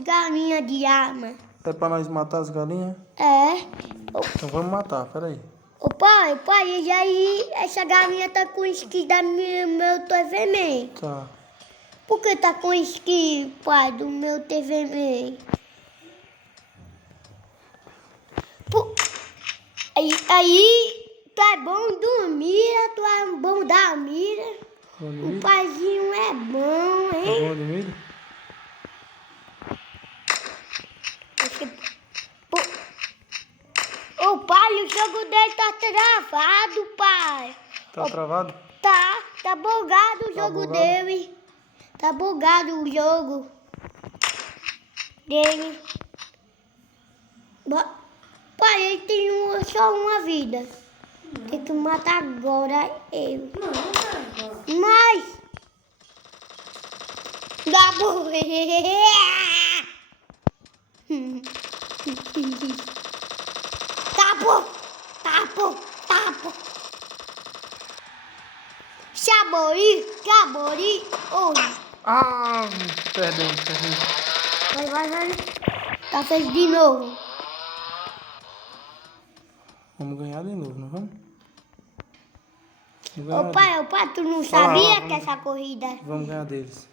galinhas de arma. É pra nós matar as galinhas? É. Então vamos matar, peraí. Ô pai, e aí essa galinha tá com esqui da meu TV Man. Tá. Por que tá com esqui, pai, do meu TV Man? Aí, tu é bom dormir, tu é bom da mira. O paizinho é bom, hein? É bom dormir? Ô pai, o jogo dele tá travado, pai. Tá travado? Tá bugado o jogo dele. Tá bugado o jogo dele. Pai, ele tem só uma vida. Tem que matar agora ele. Não. Mas... Gabo! Tapo! Cabori! Oi! Ah, perdeu. Vai. Tá fez de novo. Vamos ganhar de novo, não vamos? Ô pai, tu não sabia que essa corrida... Vamos ganhar deles.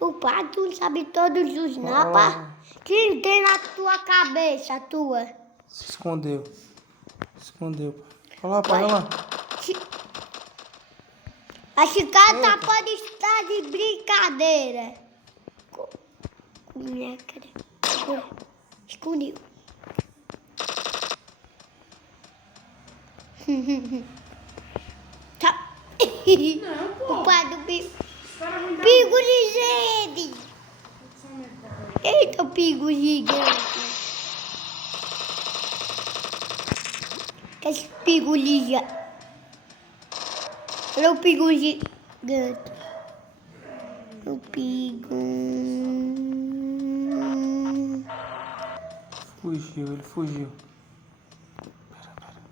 O pai, tu não sabe todos os napas. Quem tem na tua cabeça, tua? Se escondeu. Olha lá, pai, olha lá. A chicata pode estar de brincadeira. Escondiu. Tá. Não, pô. O pai do bico. Pigo gigante. Eita, o pigo gigante. Esse pigo gigante. Olha o pigo gigante. O pigo. Ele fugiu.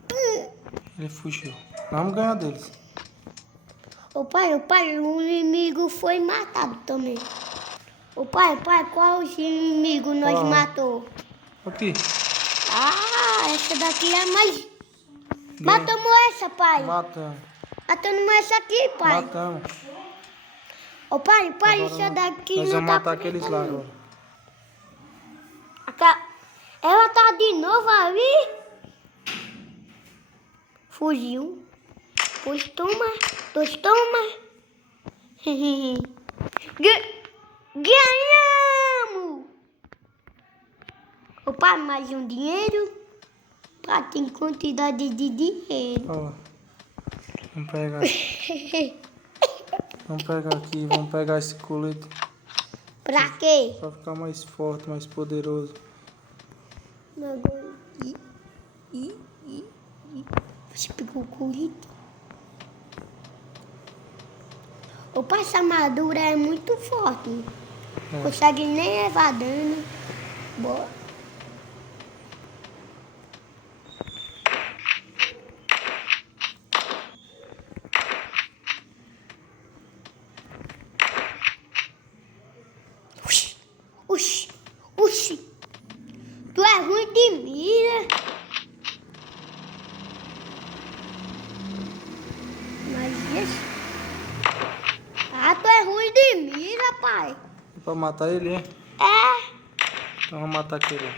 Pera. Ele fugiu. Vamos ganhar deles. Ô pai, o inimigo foi matado também. Ô pai, qual os inimigos nós matou? Aqui. Ah, essa daqui é mais... Matamos essa, pai. Matamos essa aqui, pai. Matamos. Ô pai, Agora essa daqui nós não vamos tá... matar aqueles lá agora. Ela tá de novo ali. Fugiu. Pois toma. Ganhamos! Ô pai, mais um dinheiro? Pai, tem quantidade de dinheiro. Ó, vamos pegar. Vamos pegar aqui, vamos pegar esse colete. Pra quê? Pra ficar mais forte, mais poderoso. Você pegou o colete? Opa, essa armadura é muito forte. Não consegue nem levar dano. Boa. Oxi. Tu é ruim de mira. Mas isso... tu é ruim de mira, pai. É pra matar ele, hein? É. Então vamos matar aquele lá.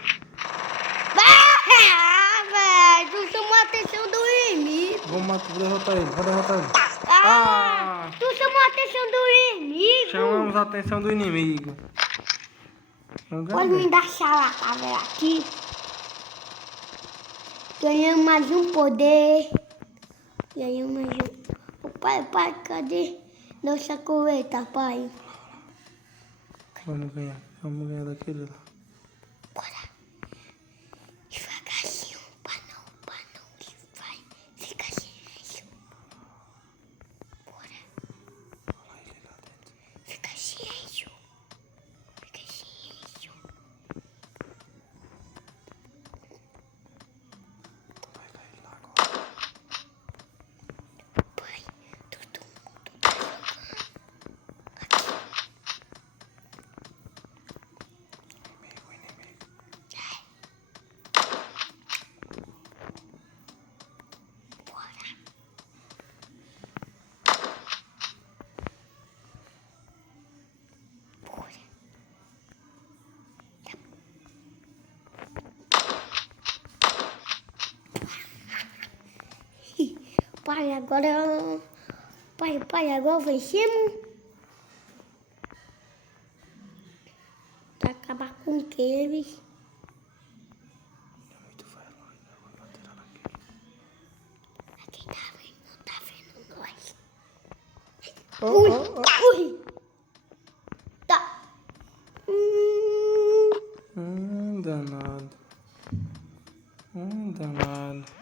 Velho, tu chamou a atenção do inimigo. Vou derrotar ele, Tu chamou a atenção do inimigo. Chamamos a atenção do inimigo. Pode me dar chalata, velho, aqui. Ganhamos mais um poder. Pai, cadê nossa coleta, pai? Vamos ganhar daquele lá. Bora. Devagarzinho, pra não vai. Fica silêncio. Bora. Olha ele lá dentro. Fica silêncio. Vai cair lá agora. Pai, todo mundo tá jogando. Aqui. pai, agora... Pai, agora vencemos. Pra acabar com eles. É muito velho ainda, vou bater naquele. Quem tá vendo nós. Oh, Ui, oh, ui. Tá. Danado. Danado.